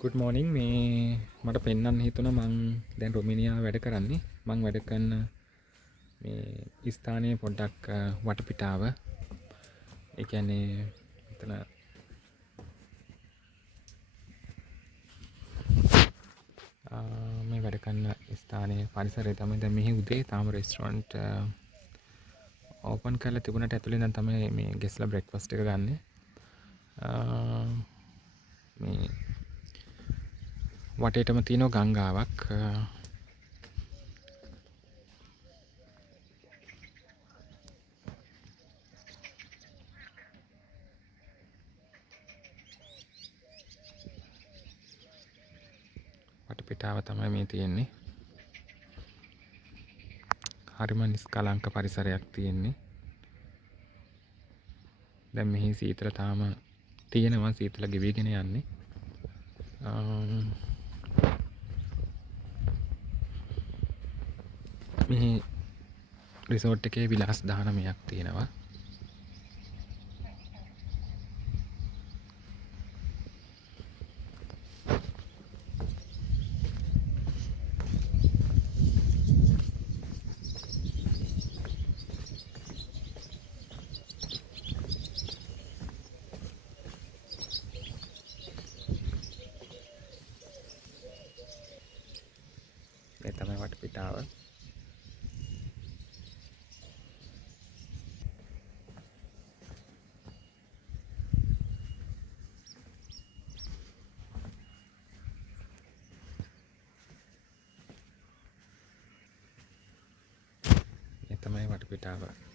good මෝනිින් මේ මට පෙන්න්න හිතුන මං දැන් රොමිනිියාව වැඩ කරන්නේ මං වැඩ කරන්න මේ ස්ථානය පොඩ්ඩක් වටපිටාව එකන්නේ එතන මේ වැඩකන්න ස්ථානය පරිසරය තම ද මෙහි උදේ තාම රෙස්ටරන්ට් ඕපන් කරලා තිබුණට ඇතුළේ නම් තමයි මේ ගෙස්ලා බ්‍රෙක්ෆාස්ට් එක ගන්න මේ වටේටම තියෙනවා ගංගාවක් වටපිටාව තමයි මේ තියෙන්නේ හරිම නිස්කලංක පරිසරයක් තියෙන්නේ දැන් මෙහි සීතල තාම තියෙනවා සීතල ගෙවිගෙන යන්නේ මේ රිසෝට් එකේ විලාස් 19ක් තියෙනවා මේ තමයි වටපිටාව මේ තමයි වටපිටාව